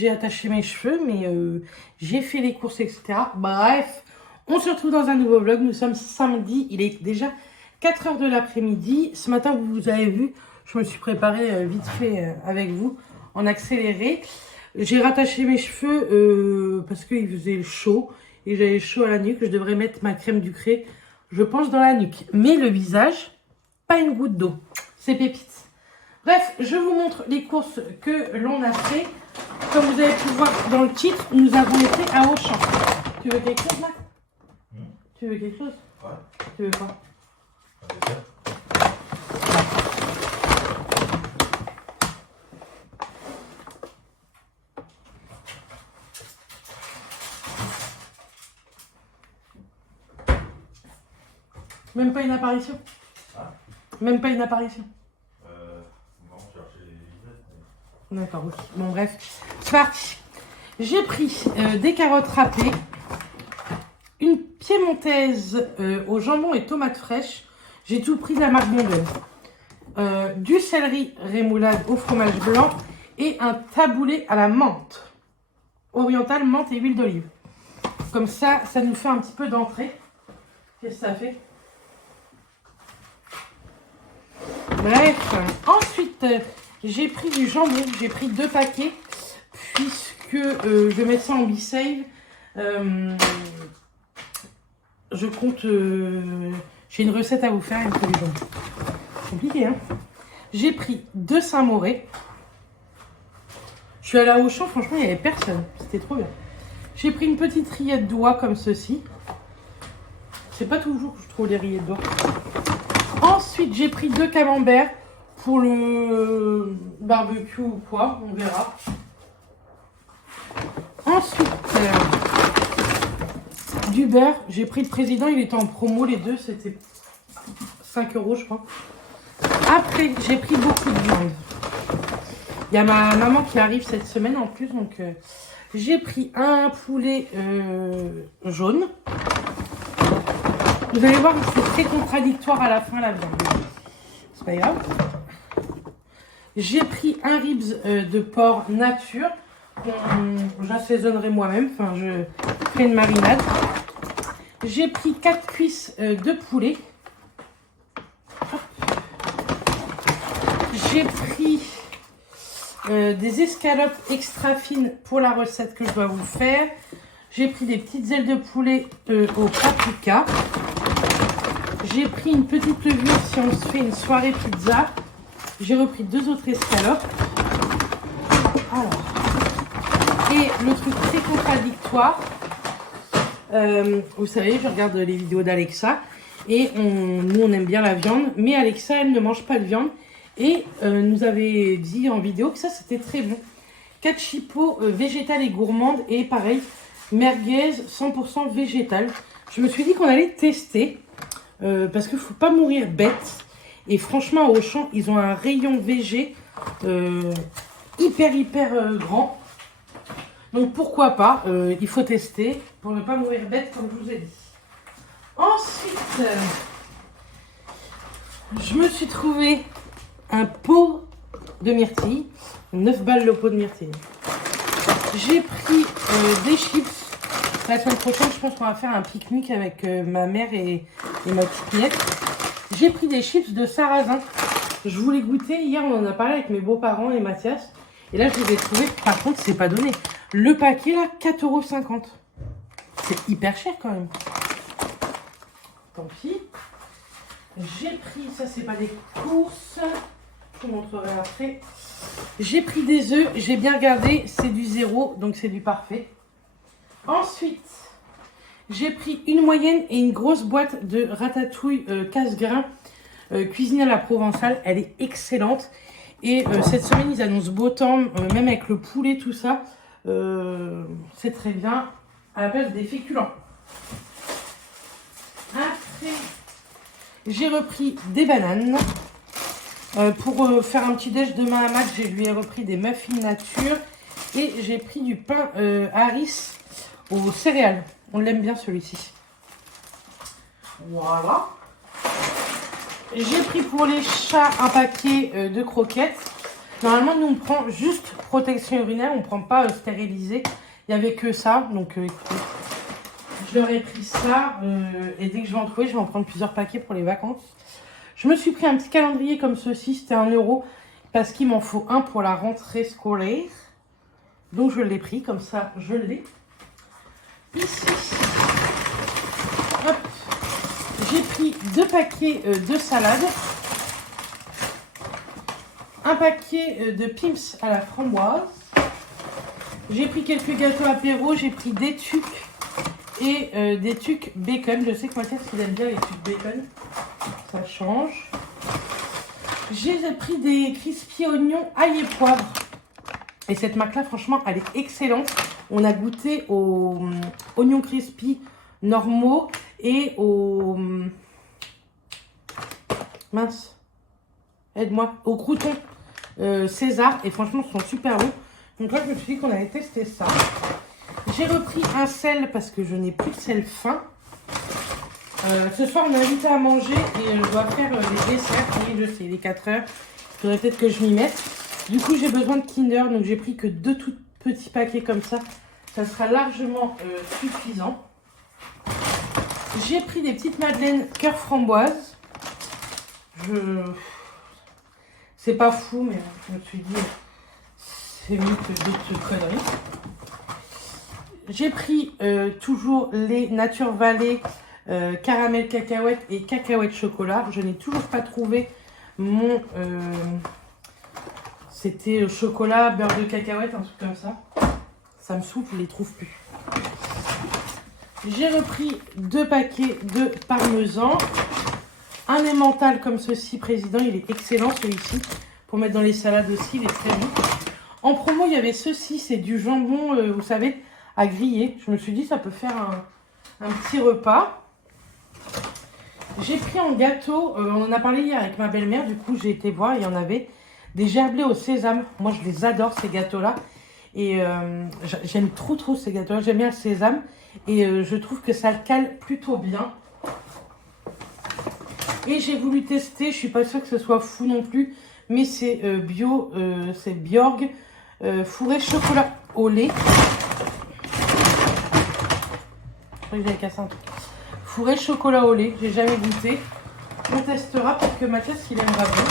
j'ai attaché mes cheveux, mais j'ai fait les courses, etc. Bref, on se retrouve dans un nouveau vlog. Nous sommes samedi, il est déjà 4 h de l'après-midi. Ce matin, vous avez vu, je me suis préparée vite fait avec vous, en accéléré. J'ai rattaché mes cheveux parce qu'il faisait chaud et j'avais chaud à la nuque. Je devrais mettre ma crème Ducré, je pense, dans la nuque. Mais le visage, pas une goutte d'eau. C'est pépite. Bref, je vous montre les courses que l'on a fait. Comme vous avez pu voir dans le titre, nous avons été à Auchan. Tu veux quelque chose, Max? Tu veux quelque chose? Ouais. Tu veux quoi? Même pas une apparition? Ah. Même pas une apparition? Non, chercher les lunettes. Mais... D'accord, ok. Bon, bref. C'est parti. J'ai pris des carottes râpées, une piémontaise au jambon et tomates fraîches. J'ai tout pris de la marque Mondel. Du céleri rémoulade au fromage blanc et un taboulé à la menthe. Orientale, menthe et huile d'olive. Comme ça, ça nous fait un petit peu d'entrée. Qu'est-ce que ça fait? Bref, ensuite j'ai pris du jambon, j'ai pris 2 paquets puisque je vais mettre ça en be-save. Je compte, j'ai une recette à vous faire avec le jambon. Compliqué, hein? J'ai pris 2 Saint-Moré. Je suis allée à Auchan, franchement il n'y avait personne, c'était trop bien. J'ai pris une petite rillette d'oie comme ceci. C'est pas toujours que je trouve les rillettes d'oie. Ensuite, j'ai pris 2 camemberts pour le barbecue ou quoi, on verra. Ensuite, du beurre. J'ai pris le président, il était en promo, les deux, c'était 5 € je crois. Après, j'ai pris beaucoup de viande. Il y a ma maman qui arrive cette semaine en plus, donc j'ai pris un poulet jaune. Vous allez voir, c'est très contradictoire à la fin, la viande. C'est pas grave. J'ai pris un ribs de porc nature. J'assaisonnerai moi-même. Enfin, je fais une marinade. J'ai pris 4 cuisses de poulet. J'ai pris des escalopes extra fines pour la recette que je dois vous faire. J'ai pris des petites ailes de poulet au paprika. J'ai pris une petite levure si on se fait une soirée pizza. J'ai repris 2 autres escalopes. Alors. Et le truc très contradictoire. Vous savez, je regarde les vidéos d'Alexa. Et nous, on aime bien la viande. Mais Alexa, elle ne mange pas de viande. Et nous avait dit en vidéo que ça, c'était très bon. 4 chipots végétales et gourmandes. Et pareil, merguez 100% végétal. Je me suis dit qu'on allait tester. Parce qu'il ne faut pas mourir bête. Et franchement, au Auchan, ils ont un rayon VG hyper grand. Donc pourquoi pas, il faut tester pour ne pas mourir bête comme je vous ai dit. Ensuite, je me suis trouvé un pot de myrtille. 9 balles le pot de myrtille. J'ai pris des chips. La semaine prochaine, je pense qu'on va faire un pique-nique avec ma mère et ma petite nièce. J'ai pris des chips de sarrasin. Je voulais goûter. Hier, on en a parlé avec mes beaux-parents et Mathias. Et là, je les ai trouvés. Par contre, c'est pas donné. Le paquet, là, 4,50 €. C'est hyper cher quand même. Tant pis. J'ai pris, ça, c'est pas des courses. Je vous montrerai après. J'ai pris des œufs. J'ai bien regardé. C'est du 0, donc c'est du parfait. Ensuite, j'ai pris une moyenne et une grosse boîte de ratatouille casse-grain cuisinée à la provençale. Elle est excellente. Et cette semaine, ils annoncent beau temps, même avec le poulet, tout ça. C'est très bien à la place des féculents. Après, j'ai repris des bananes. Pour faire un petit déj demain à Max, je lui ai repris des muffins nature. Et j'ai pris du pain Harris aux céréales. On l'aime bien celui-ci. Voilà. J'ai pris pour les chats un paquet de croquettes. Normalement, nous, on prend juste protection urinaire. On ne prend pas stérilisé. Il n'y avait que ça. Donc, écoutez, je leur ai pris ça. Et dès que je vais en trouver, je vais en prendre plusieurs paquets pour les vacances. Je me suis pris un petit calendrier comme ceci. C'était 1 €. Parce qu'il m'en faut un pour la rentrée scolaire. Donc, je l'ai pris. Comme ça, je l'ai. Ici. Hop. J'ai pris 2 paquets de salade. Un paquet de Pim's à la framboise. J'ai pris quelques gâteaux apéro. J'ai pris des tucs et des tucs bacon. Je sais que Mathias, il aime bien les tucs bacon. Ça change. J'ai pris des crispy oignons ail et poivre. Et cette marque-là, franchement, elle est excellente. On a goûté aux oignons crispy normaux et aux... mince. Aide-moi. Aux croûtons César. Et franchement, ils sont super bons. Donc là, je me suis dit qu'on allait tester ça. J'ai repris un sel parce que je n'ai plus de sel fin. Ce soir, on est invité à manger et je dois faire les desserts. Oui, je sais, les 4 heures. Il faudrait peut-être que je m'y mette. Du coup, j'ai besoin de Kinder. Donc, j'ai pris que 2 tout petits paquets comme ça. Ça sera largement suffisant. J'ai pris des petites madeleines cœur framboise. C'est pas fou, mais je me suis dit, c'est mieux que d'autres conneries. J'ai pris toujours les Nature Valley caramel cacahuète et cacahuète chocolat. Je n'ai toujours pas trouvé mon... c'était chocolat, beurre de cacahuète, un truc comme ça. Ça me saoule, je ne les trouve plus. J'ai repris 2 paquets de parmesan. Un emmental comme ceci, président, il est excellent celui-ci. Pour mettre dans les salades aussi, il est très bon. En promo, il y avait ceci, c'est du jambon, vous savez, à griller. Je me suis dit, ça peut faire un petit repas. J'ai pris en gâteau, on en a parlé hier avec ma belle-mère, du coup j'ai été voir, il y en avait des gerblés au sésame. Moi, je les adore, ces gâteaux-là. Et j'aime trop ces gâteaux-là, j'aime bien le sésame. Et je trouve que ça le cale plutôt bien. Et j'ai voulu tester, je suis pas sûre que ce soit fou non plus, mais c'est bio, c'est Bjorg fourré chocolat au lait. Je crois que j'avais cassé un truc. Fourré chocolat au lait, j'ai jamais goûté. On testera, peut-être que Mathias il aimera bien.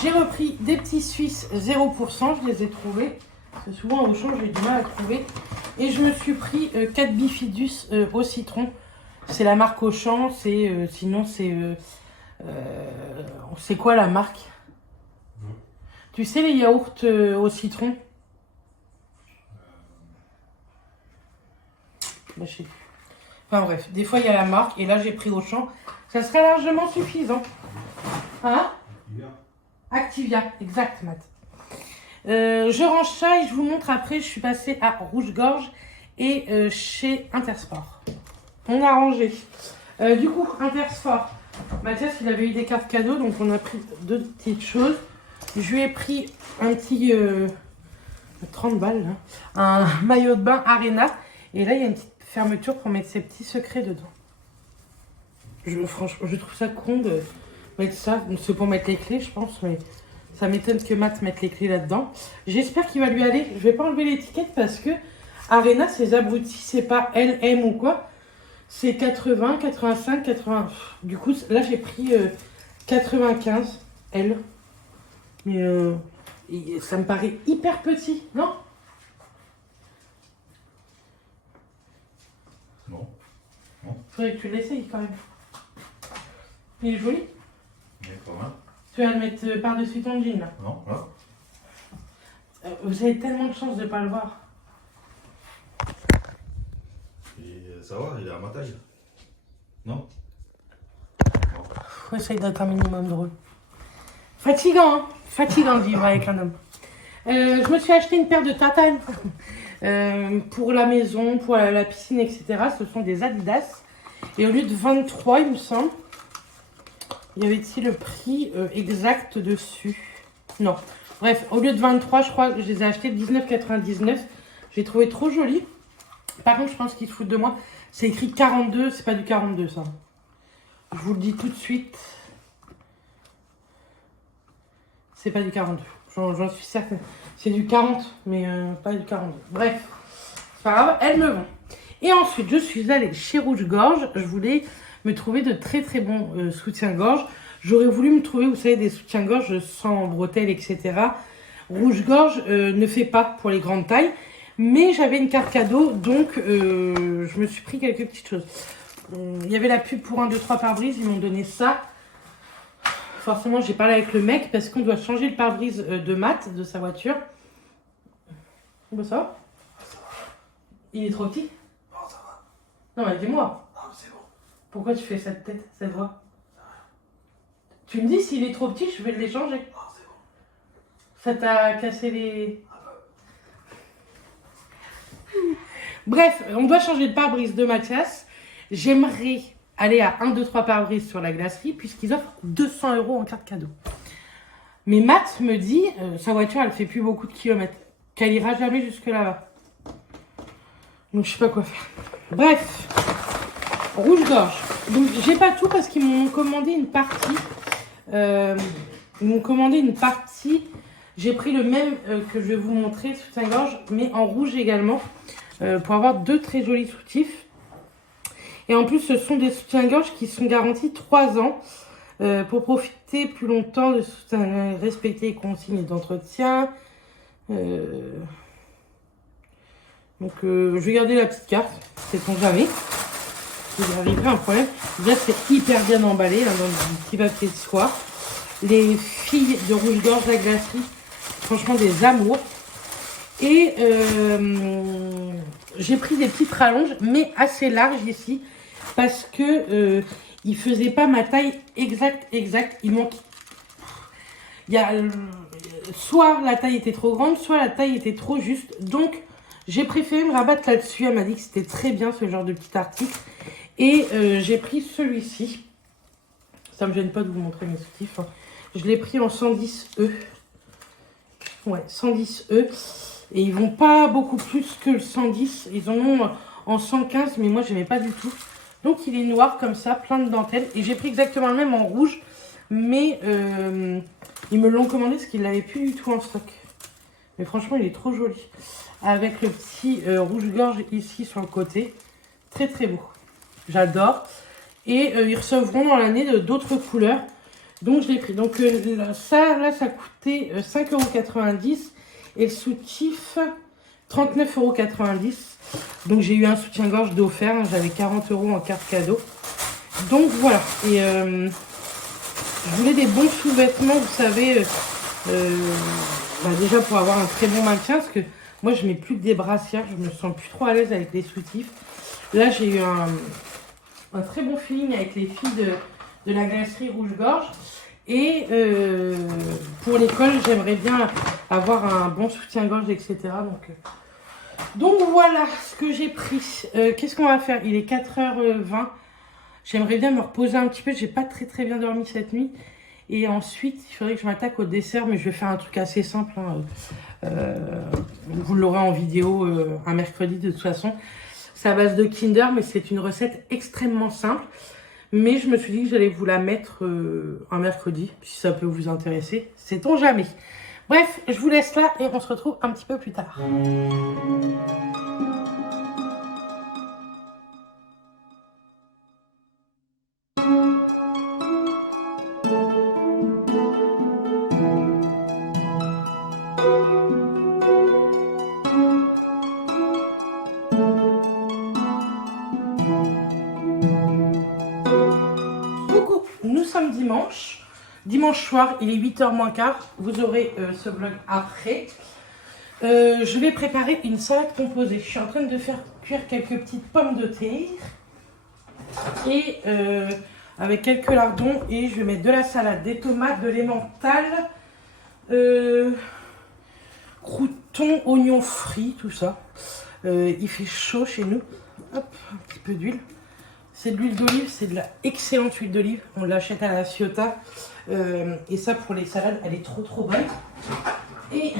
J'ai repris des petits Suisses 0%, je les ai trouvés. Parce que souvent au Auchan j'ai du mal à trouver. Et je me suis pris 4 bifidus au citron. C'est la marque Auchan, c'est sinon c'est c'est quoi la marque? Tu sais les yaourts au citron? Bah, je sais plus. Enfin bref, des fois il y a la marque et là j'ai pris Auchan. Ça sera largement suffisant. Hein? Activia, exact Matt. Je range ça et je vous montre après. Je suis passée à Rouge-Gorge et chez Intersport. On a rangé. Du coup, Intersport. Mathias, il avait eu des cartes cadeaux, donc on a pris 2 petites choses. Je lui ai pris un petit 30 balles, là, un maillot de bain Arena. Et là, il y a une petite fermeture pour mettre ses petits secrets dedans. Franchement, je trouve ça con de mettre ça. C'est pour mettre les clés, je pense, mais ça m'étonne que Matt mette les clés là-dedans. J'espère qu'il va lui aller. Je vais pas enlever l'étiquette parce que Arena, ces abrutis, c'est pas LM ou quoi. C'est 80, 85, 80. Du coup, là, j'ai pris 95 L. Mais ça me paraît hyper petit, non? Non. Non. Faudrait que tu l'essayes quand même. Il est joli. Mais quand même. Tu vas le mettre par-dessus ton jean, là. Non, là. Vous avez tellement de chance de ne pas le voir. Et ça va, il est à ma taille. Non? Faut essayer d'être un minimum drôle. Fatigant, hein? Fatigant de vivre avec un homme. Je me suis acheté une paire de tatanes pour la maison, pour la piscine, etc. Ce sont des Adidas. Et au lieu de 23, il me semble, il y avait ici le prix exact dessus. Non. Bref, au lieu de 23, je crois que je les ai achetés 19,99. J'ai trouvé trop joli. Par contre, je pense qu'ils se foutent de moi. C'est écrit 42, c'est pas du 42 ça. Je vous le dis tout de suite. C'est pas du 42. J'en suis certaine. C'est du 40, mais pas du 42. Bref, c'est pas grave, elle me vend. Et ensuite, je suis allée chez Rouge-Gorge. Je voulais me trouver de très très bons soutiens-gorge. J'aurais voulu me trouver, vous savez, des soutiens-gorge sans bretelles, etc. Rouge-Gorge ne fait pas pour les grandes tailles. Mais j'avais une carte cadeau, donc je me suis pris quelques petites choses. Il y avait la pub pour 1, 2, 3 pare-brise, ils m'ont donné ça. Forcément, j'ai parlé avec le mec parce qu'on doit changer le pare-brise de Matt, de sa voiture. Bon, ça va? Il est trop petit? Non, ça va. Non, mais dis-moi. Non, mais c'est bon. Pourquoi tu fais cette tête, cette voix? Tu me dis s'il est trop petit, je vais le changer. Non, c'est bon. Ça t'a cassé les... Bref, on doit changer de pare-brise de Mathias. J'aimerais aller à 1, 2, 3 pare-brise sur la glacerie puisqu'ils offrent 200 € en carte cadeau. Mais Matt me dit, sa voiture, elle fait plus beaucoup de kilomètres, qu'elle ira jamais jusque là-bas. Donc je sais pas quoi faire. Bref, Rouge-Gorge. Donc j'ai pas tout parce qu'ils m'ont commandé une partie. J'ai pris le même que je vais vous montrer, soutien-gorge, mais en rouge également, pour avoir 2 très jolis soutifs. Et en plus, ce sont des soutiens-gorge qui sont garantis 3 ans pour profiter plus longtemps de soutien, respecter les consignes d'entretien. Donc, je vais garder la petite carte, sait-on jamais. Il arriverait un problème. Déjà, c'est hyper bien emballé là, dans le petit papier de soie. Les filles de Rouge-Gorge, la glacerie, franchement des amours. Et j'ai pris des petites rallonges, mais assez larges ici, parce que il faisait pas ma taille exacte. Il manque. Soit la taille était trop grande, soit la taille était trop juste. Donc, j'ai préféré me rabattre là-dessus. Elle m'a dit que c'était très bien ce genre de petit article. Et j'ai pris celui-ci. Ça me gêne pas de vous montrer mes soutifs. Hein. Je l'ai pris en 110E. Ouais, 110E. Et ils vont pas beaucoup plus que le 110. Ils en ont en 115, mais moi, je n'aimais pas du tout. Donc, il est noir comme ça, plein de dentelles. Et j'ai pris exactement le même en rouge. Mais ils me l'ont commandé parce qu'ils ne l'avaient plus du tout en stock. Mais franchement, il est trop joli. Avec le petit rouge-gorge ici sur le côté. Très, très beau. J'adore. Et ils recevront dans l'année d'autres couleurs. Donc, je l'ai pris. Donc, ça coûtait 5,90 €. Et le soutif, 39,90 €. Donc, j'ai eu un soutien-gorge d'offert. J'avais 40 € en carte cadeau. Donc, voilà. Et je voulais des bons sous-vêtements, vous savez. Déjà, pour avoir un très bon maintien. Parce que moi, je mets plus que des brassières. Je me sens plus trop à l'aise avec les soutifs. Là, j'ai eu un très bon feeling avec les filles de la glacerie Rouge-Gorge. Et pour l'école, j'aimerais bien avoir un bon soutien-gorge, etc. Donc voilà ce que j'ai pris. Qu'est-ce qu'on va faire? Il est 4h20. J'aimerais bien me reposer un petit peu. J'ai pas très très bien dormi cette nuit. Et ensuite, il faudrait que je m'attaque au dessert. Mais je vais faire un truc assez simple. Hein. Vous l'aurez en vidéo un mercredi de toute façon. C'est à base de Kinder, mais c'est une recette extrêmement simple. Mais je me suis dit que j'allais vous la mettre un mercredi, si ça peut vous intéresser. Sait-on jamais. Bref, je vous laisse là et on se retrouve un petit peu plus tard. Nous sommes dimanche. Dimanche soir, il est 8h moins quart. Vous aurez ce vlog après. Je vais préparer une salade composée. Je suis en train de faire cuire quelques petites pommes de terre. Et avec quelques lardons. Et je vais mettre de la salade, des tomates, de l'emmental, croûtons, oignons frits, tout ça. Il fait chaud chez nous. Hop, un petit peu d'huile. C'est de l'huile d'olive, c'est de la excellente huile d'olive. On l'achète à la Ciotat. Et ça, pour les salades, elle est trop trop bonne. Et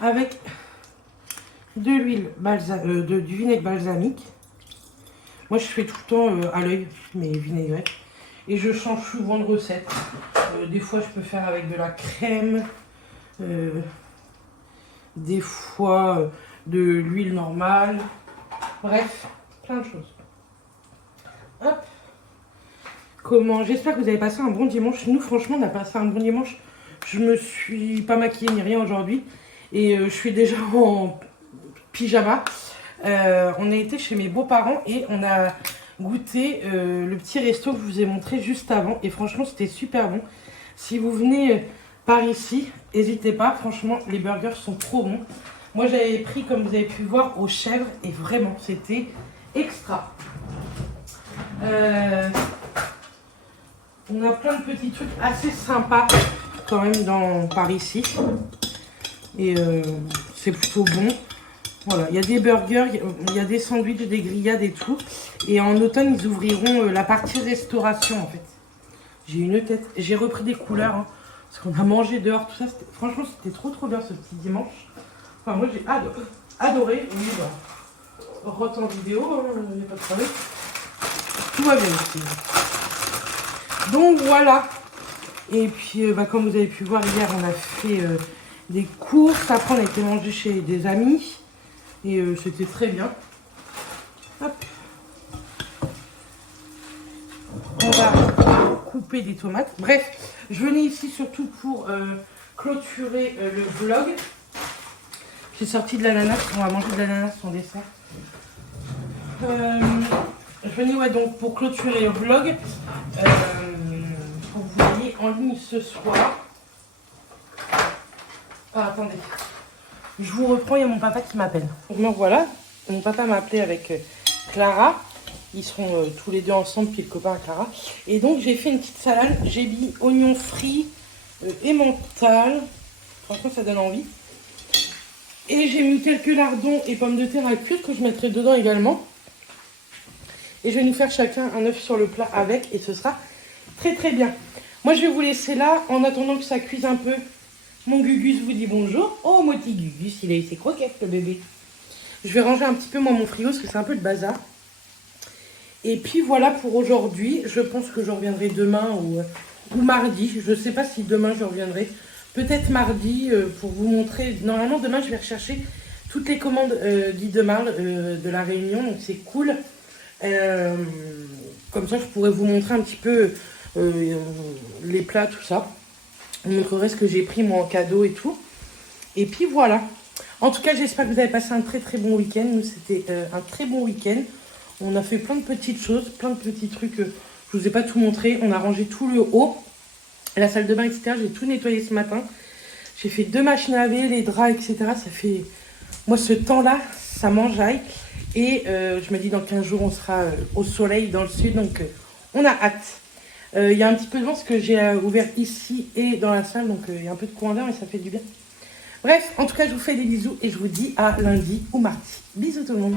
avec de l'huile du vinaigre balsamique. Moi, je fais tout le temps à l'œil mes vinaigrettes. Et je change souvent de recette. Des fois, je peux faire avec de la crème. Des fois, de l'huile normale. Bref, plein de choses. Hop. Comment? J'espère que vous avez passé un bon dimanche. Nous, franchement, on a passé un bon dimanche. Je me suis pas maquillée ni rien aujourd'hui. Et je suis déjà en pyjama. On a été chez mes beaux-parents et on a goûté le petit resto que je vous ai montré juste avant. Et franchement, c'était super bon. Si vous venez par ici, n'hésitez pas. Franchement, les burgers sont trop bons. Moi, j'avais pris, comme vous avez pu voir, aux chèvres. Et vraiment, c'était extra. On a plein de petits trucs assez sympas quand même par ici. Et c'est plutôt bon. Voilà, il y a des burgers, il y a des sandwichs, des grillades et tout. Et en automne, ils ouvriront la partie restauration en fait. J'ai une tête. J'ai repris des couleurs. Hein, parce qu'on a mangé dehors, tout ça. Franchement, c'était trop bien ce petit dimanche. Enfin, moi, j'ai adoré. Oui, bah, rentre en vidéo, il n'y a pas de problème. Tout va bien ici. Donc voilà. Et puis, comme vous avez pu voir, hier, on a fait des courses. Après, on a été manger chez des amis. Et c'était très bien. Hop. On va couper des tomates. Bref, je venais ici surtout pour clôturer le vlog. J'ai sorti de l'ananas. On va manger de l'ananas en dessert. Je venais donc pour clôturer le vlog. Pour que vous voyez en ligne ce soir. Ah, attendez. Je vous reprends, il y a mon papa qui m'appelle. Donc voilà, mon papa m'a appelé avec Clara. Ils seront tous les deux ensemble, puis le copain à Clara. Et donc j'ai fait une petite salade. J'ai mis oignons frits et mental. Franchement, ça donne envie. Et j'ai mis quelques lardons et pommes de terre à cuire que je mettrai dedans également. Et je vais nous faire chacun un œuf sur le plat avec. Et ce sera très bien. Moi, je vais vous laisser là en attendant que ça cuise un peu. Mon Gugus vous dit bonjour. Oh, mon petit Gugus, il a eu ses croquettes, le bébé. Je vais ranger un petit peu mon frigo parce que c'est un peu de bazar. Et puis voilà pour aujourd'hui. Je pense que je reviendrai demain ou mardi. Je ne sais pas si demain je reviendrai. Peut-être mardi pour vous montrer. Normalement, demain, je vais rechercher toutes les commandes d'Idemar de la Réunion. Donc, c'est cool. Comme ça, je pourrais vous montrer un petit peu les plats, tout ça. Je vous montrerai ce que j'ai pris moi en cadeau et tout. Et puis voilà. En tout cas, j'espère que vous avez passé un très bon week-end. Nous, c'était un très bon week-end. On a fait plein de petites choses, plein de petits trucs. Je vous ai pas tout montré. On a rangé tout le haut. La salle de bain, etc. J'ai tout nettoyé ce matin. J'ai fait 2 machines à laver, les draps, etc. Ça fait... Moi, ce temps-là, ça m'enjaille. Et je me dis, dans 15 jours, on sera au soleil dans le sud. Donc, on a hâte. Il y a un petit peu de vent parce que j'ai ouvert ici et dans la salle. Donc, il y a un peu de courant d'air, mais ça fait du bien. Bref, en tout cas, je vous fais des bisous et je vous dis à lundi ou mardi. Bisous tout le monde.